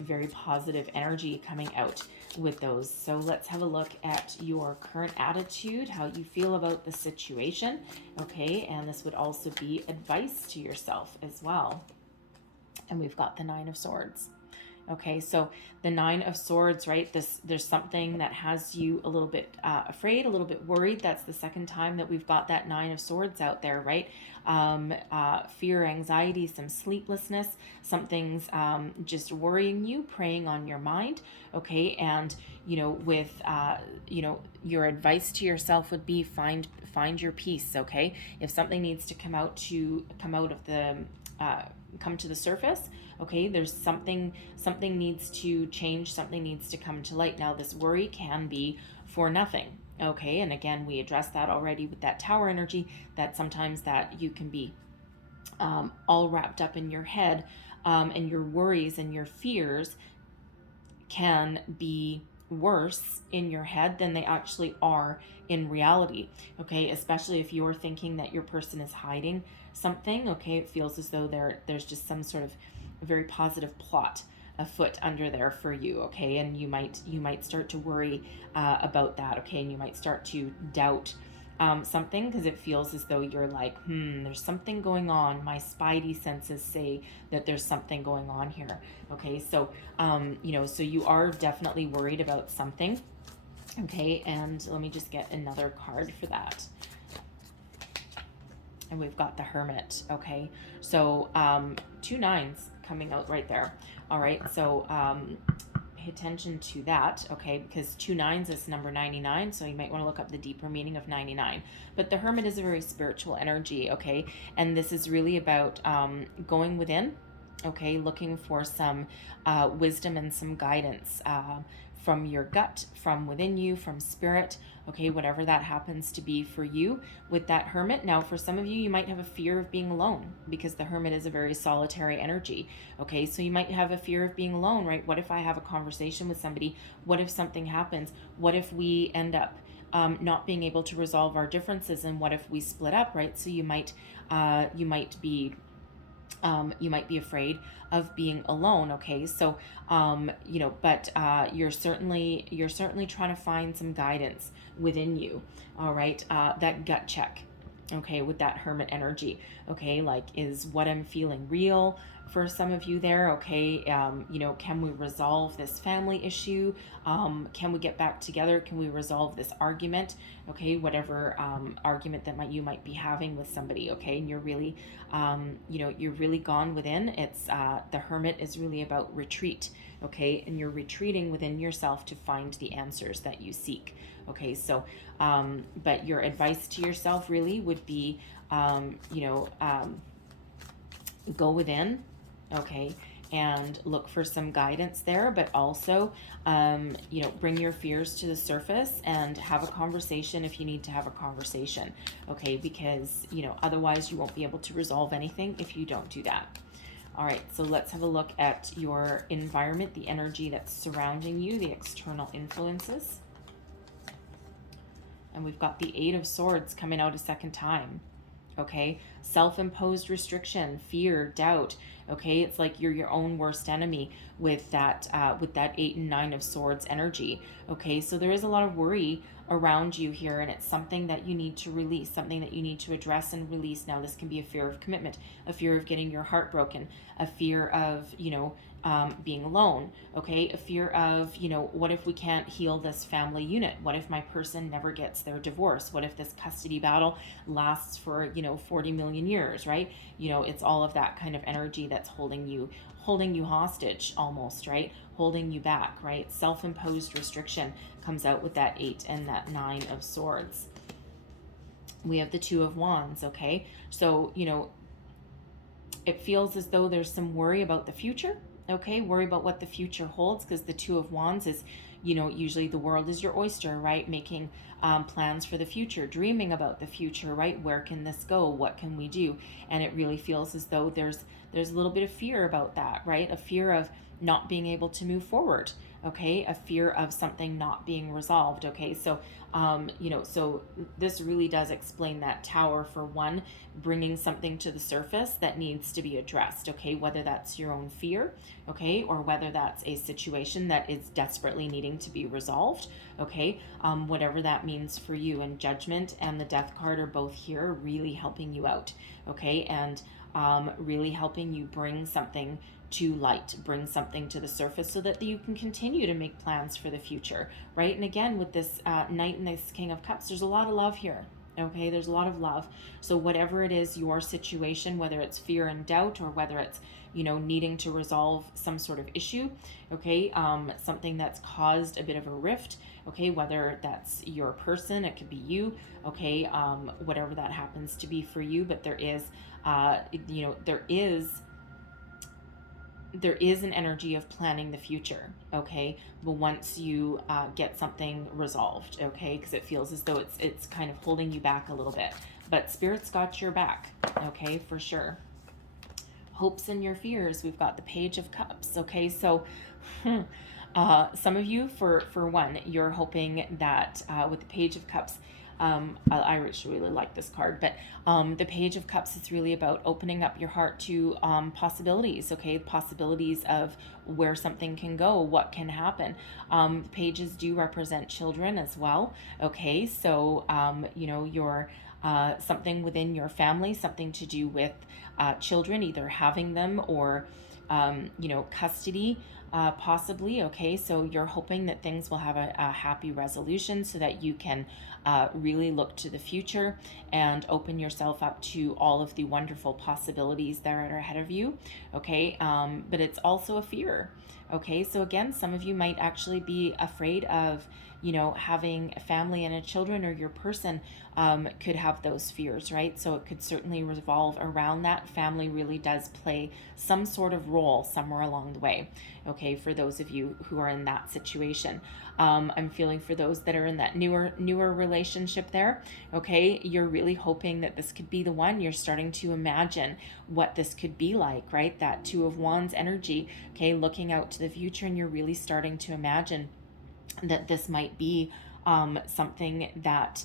very positive energy coming out with those. So let's have a look at your current attitude, how you feel about the situation. Okay, and this would also be advice to yourself as well. And we've got the Nine of Swords. Okay, so the Nine of Swords, right? There's something that has you a little bit afraid, a little bit worried. That's the second time that we've got that Nine of Swords out there, right? Fear, anxiety, some sleeplessness, something's just worrying you, preying on your mind. Okay, and your advice to yourself would be find your peace. Okay, if something needs to come to the surface, okay, there's something needs to change, something needs to come to light. Now, this worry can be for nothing, okay, and again, we addressed that already with that tower energy, that sometimes that you can be all wrapped up in your head, and your worries and your fears can be worse in your head than they actually are in reality, okay, especially if you're thinking that your person is hiding something, okay, it feels as though there's just some sort of very positive plot afoot under there for you, okay, and you might start to worry about that, okay, and you might start to doubt something, because it feels as though you're like, there's something going on. My spidey senses say that there's something going on here. Okay, so, so you are definitely worried about something. Okay, and let me just get another card for that. And we've got the Hermit. Okay, so 2 9s coming out right there. All right, so pay attention to that, okay, because 2 9s is number 99, so you might want to look up the deeper meaning of 99. But the Hermit is a very spiritual energy, okay, and this is really about going within, okay, looking for some wisdom and some guidance from your gut, from within you, from spirit, okay, whatever that happens to be for you with that Hermit. Now, for some of you, you might have a fear of being alone, because the Hermit is a very solitary energy, okay, so you might have a fear of being alone, right? What if I have a conversation with somebody? What if something happens? What if we end up not being able to resolve our differences, and what if we split up, right? So you might be afraid of being alone, okay? So, but you're certainly trying to find some guidance within you, all right? That gut check, okay, with that Hermit energy, okay? Like, is what I'm feeling real for some of you there, okay? Can we resolve this family issue? Can we get back together? Can we resolve this argument? Okay, whatever argument that you might be having with somebody, okay? And you're really, you're really gone within. It's the Hermit is really about retreat, okay? And you're retreating within yourself to find the answers that you seek, okay? So, but your advice to yourself really would be, go within, okay, and look for some guidance there, but also, bring your fears to the surface and have a conversation if you need to have a conversation, okay, because, otherwise you won't be able to resolve anything if you don't do that. All right, so let's have a look at your environment, the energy that's surrounding you, the external influences. And we've got the 8 of Swords coming out a second time. Okay, self-imposed restriction, fear, doubt. Okay, it's like you're your own worst enemy with that 8 and 9 of Swords energy. Okay, so there is a lot of worry around you here, and it's something that you need to release, something that you need to address and release. Now, this can be a fear of commitment, a fear of getting your heart broken, a fear of being alone, okay, a fear of, what if we can't heal this family unit? What if my person never gets their divorce? What if this custody battle lasts for 40 million years, right? It's all of that kind of energy that's holding you hostage almost, right? Holding you back, right? Self-imposed restriction comes out with that 8 and that 9 of Swords. We have the 2 of Wands, okay? So, it feels as though there's some worry about the future, okay? Worry about what the future holds, because the 2 of Wands is, usually the world is your oyster, right? Making plans for the future, dreaming about the future, right? Where can this go? What can we do? And it really feels as though there's a little bit of fear about that, right? A fear of not being able to move forward, okay? A fear of something not being resolved, okay? So, so this really does explain that Tower, for one, bringing something to the surface that needs to be addressed, okay? Whether that's your own fear, okay? Or whether that's a situation that is desperately needing to be resolved, okay? Whatever that means for you. And Judgment and the Death card are both here, really helping you out, okay? And really helping you bring something to light, bring something to the surface so that you can continue to make plans for the future, right? And again, with this Knight and this King of Cups, there's a lot of love here, okay? There's a lot of love. So whatever it is, your situation, whether it's fear and doubt, or whether it's, needing to resolve some sort of issue, okay? Something that's caused a bit of a rift, okay? Whether that's your person, it could be you, okay? Whatever that happens to be for you, but there is, there is an energy of planning the future, okay? But once you get something resolved, okay? Because it feels as though it's kind of holding you back a little bit. But Spirit's got your back, okay? For sure. Hopes and your fears. We've got the Page of Cups, okay? So some of you, for one, you're hoping that with the Page of Cups, I really like this card, but the Page of Cups is really about opening up your heart to possibilities, okay? Possibilities of where something can go, what can happen. Pages do represent children as well, okay? So, you know, your something within your family, something to do with children, either having them or, you know, custody, possibly, okay? So you're hoping that things will have a happy resolution so that you can really look to the future and open yourself up to all of the wonderful possibilities that are ahead of you, okay? But it's also a fear, okay? So again, some of you might actually be afraid of, you know, having a family and a children, or your person could have those fears, right? So it could certainly revolve around that. Family really does play some sort of role somewhere along the way, okay, for those of you who are in that situation. I'm feeling for those that are in that newer relationship there, okay, you're really hoping that this could be the one. You're starting to imagine what this could be like, right? That Two of Wands energy, okay, looking out to the future, and you're really starting to imagine that this might be something that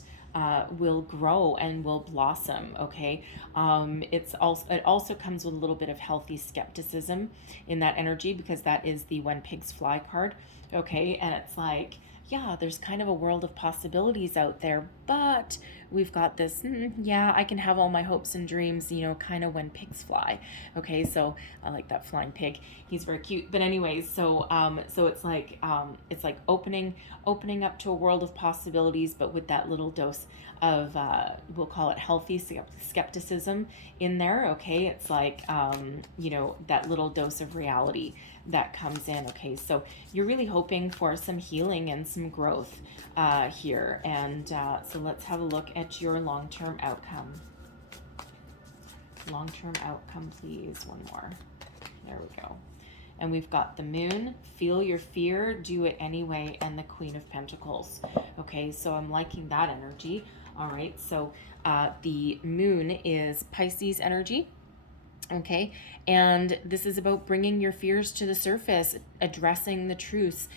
will grow and will blossom, okay? It also comes with a little bit of healthy skepticism in that energy, because that is the When Pigs Fly card, okay? And it's like, yeah, there's kind of a world of possibilities out there, but we've got this, yeah, I can have all my hopes and dreams, you know, kind of when pigs fly. Okay, so I like that flying pig. He's very cute. But anyways, so it's like opening up to a world of possibilities, but with that little dose of we'll call it healthy skepticism in there. Okay, it's like you know, that little dose of reality that comes in. Okay, so you're really hoping for some healing and some growth here, and so let's have a look at your long-term outcome. Long-term outcome, please. One more. There we go. And we've got the Moon, feel your fear, do it anyway, and the Queen of Pentacles. Okay, so I'm liking that energy. All right, so the Moon is Pisces energy. Okay, and this is about bringing your fears to the surface, addressing the truths,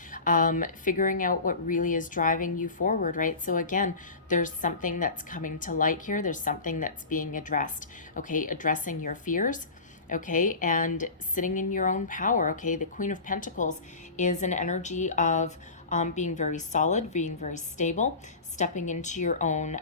figuring out what really is driving you forward, right? So again, there's something that's coming to light here. There's something that's being addressed, okay? Addressing your fears, okay? And sitting in your own power, okay? The Queen of Pentacles is an energy of being very solid, being very stable, stepping into your own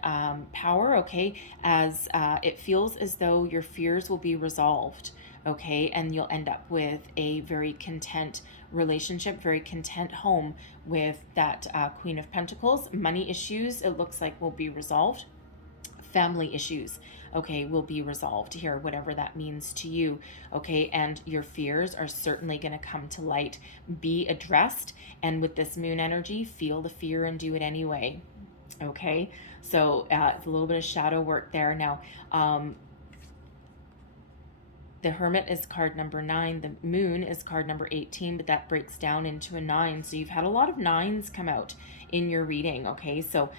power, okay, as it feels as though your fears will be resolved, okay, and you'll end up with a very content relationship, very content home with that Queen of Pentacles. Money issues, it looks like, will be resolved. Family issues, okay, will be resolved here, whatever that means to you, okay? And your fears are certainly going to come to light, be addressed, and with this Moon energy, feel the fear and do it anyway, okay? So it's a little bit of shadow work there. Now, the Hermit is card number 9. The Moon is card number 18, but that breaks down into a 9. So you've had a lot of 9s come out in your reading, okay? So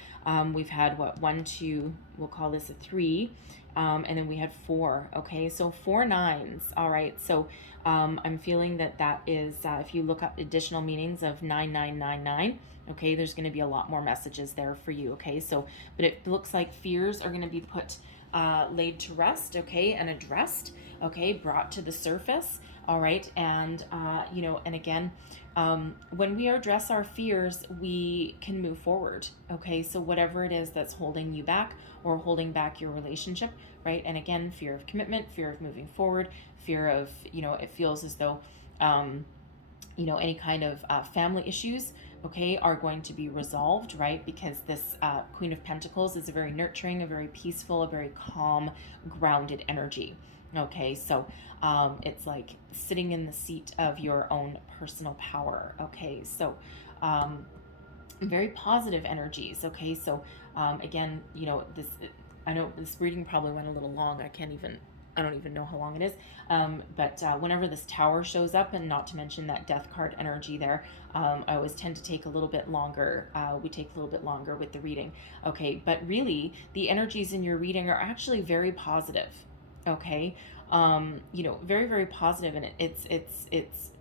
we've had, what, 1, 2, we'll call this a 3, and then we had 4, okay? So 4 9s, all right? So I'm feeling that is, if you look up additional meanings of 9999, okay, there's going to be a lot more messages there for you, okay? So, but it looks like fears are going to be put, laid to rest, okay, and addressed, okay, brought to the surface, all right, and you know, and again, when we address our fears, we can move forward, okay? So whatever it is that's holding you back or holding back your relationship, right? And again, fear of commitment, fear of moving forward, fear of, you know, it feels as though you know, any kind of family issues, okay, are going to be resolved, right? Because this Queen of Pentacles is a very nurturing, a very peaceful, a very calm, grounded energy. Okay, so it's like sitting in the seat of your own personal power. Okay, so very positive energies. Okay, so again, you know, this, I know this reading probably went a little long. I don't even know how long it is. But whenever this Tower shows up, and not to mention that Death card energy there, I always tend to take a little bit longer. We take a little bit longer with the reading. Okay, but really the energies in your reading are actually very positive. Okay, you know, very, very positive, and it's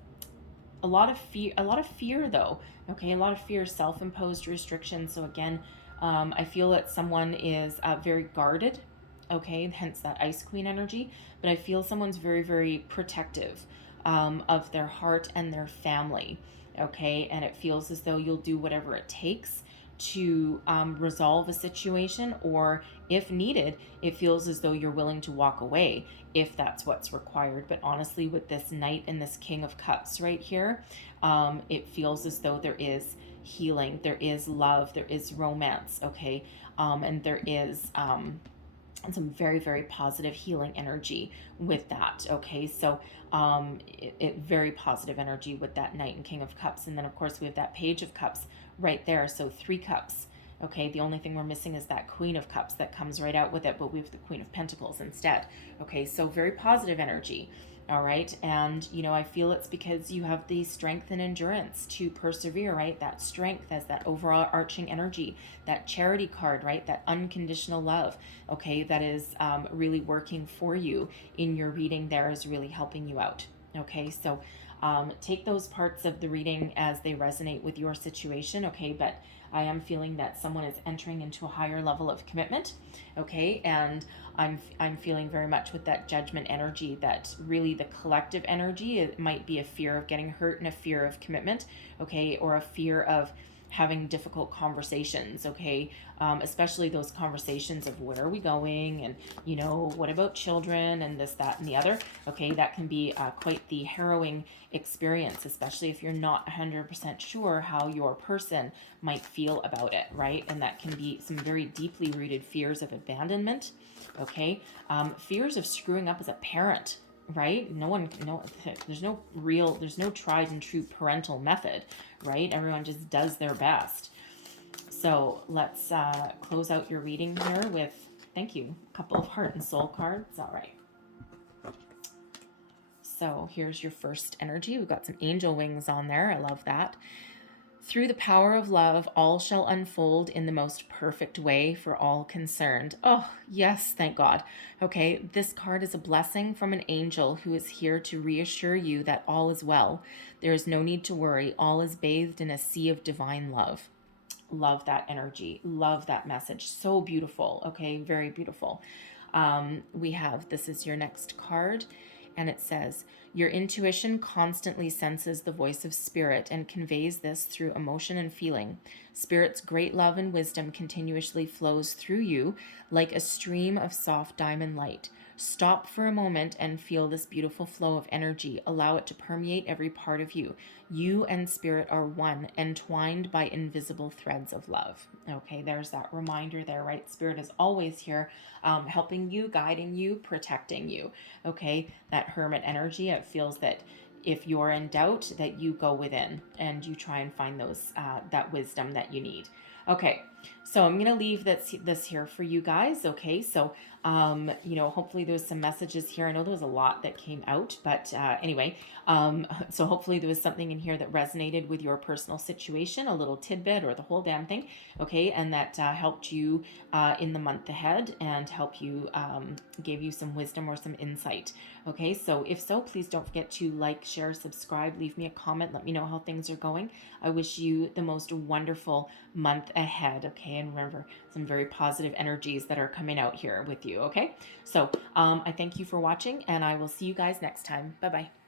a lot of fear though. Okay, a lot of fear, self-imposed restrictions. So again, I feel that someone is very guarded, okay, hence that Ice Queen energy. But I feel someone's very, very protective of their heart and their family, okay? And it feels as though you'll do whatever it takes to resolve a situation, or if needed, it feels as though you're willing to walk away if that's what's required. But honestly, with this Knight and this King of Cups right here, it feels as though there is healing, there is love, there is romance, okay? And there is some very, very positive healing energy with that, okay? So very positive energy with that Knight and King of Cups. And then of course we have that Page of Cups right there, so 3 cups, okay? The only thing we're missing is that Queen of Cups that comes right out with it, but we have the Queen of Pentacles instead, okay? So very positive energy. All right. And, you know, I feel it's because you have the strength and endurance to persevere, right? That strength as that overall arching energy, that Charity card, right? That unconditional love, okay? That is really working for you in your reading there, is really helping you out. Okay. So take those parts of the reading as they resonate with your situation. Okay. But I am feeling that someone is entering into a higher level of commitment. Okay. And I'm feeling very much with that Judgment energy, that really the collective energy, it might be a fear of getting hurt and a fear of commitment, okay, or a fear of having difficult conversations, okay, especially those conversations of where are we going, and, you know, what about children, and this, that, and the other, okay? That can be quite the harrowing experience, especially if you're not 100% sure how your person might feel about it, right? And that can be some very deeply rooted fears of abandonment, okay? Fears of screwing up as a parent, right? There's no tried and true parental method, right? Everyone just does their best. So let's close out your reading here with, thank you, a couple of Heart and Soul cards. All right. So here's your first energy. We've got some angel wings on there. I love that. Through the power of love, all shall unfold in the most perfect way for all concerned. Oh, yes, thank God. Okay, this card is a blessing from an angel who is here to reassure you that all is well. There is no need to worry. All is bathed in a sea of divine love. Love that energy. Love that message. So beautiful. Okay, very beautiful. This is your next card, and it says, your intuition constantly senses the voice of spirit and conveys this through emotion and feeling. Spirit's great love and wisdom continuously flows through you like a stream of soft diamond light. Stop for a moment and feel this beautiful flow of energy. Allow it to permeate every part of you. You and spirit are one, entwined by invisible threads of love. Okay, there's that reminder there, right? Spirit is always here, helping you, guiding you, protecting you. Okay, that Hermit energy, it feels that if you're in doubt, that you go within and you try and find those that wisdom that you need. Okay, so I'm going to leave this here for you guys. Okay, so you know, hopefully there was some messages here. I know there was a lot that came out, but anyway, so hopefully there was something in here that resonated with your personal situation, a little tidbit or the whole damn thing. Okay, and that helped you in the month ahead, and help you, gave you some wisdom or some insight. Okay, so if so, please don't forget to like, share, subscribe, leave me a comment, let me know how things are going. I wish you the most wonderful month ahead. Okay, and remember, some very positive energies that are coming out here with you. Okay, so I thank you for watching, and I will see you guys next time. Bye bye.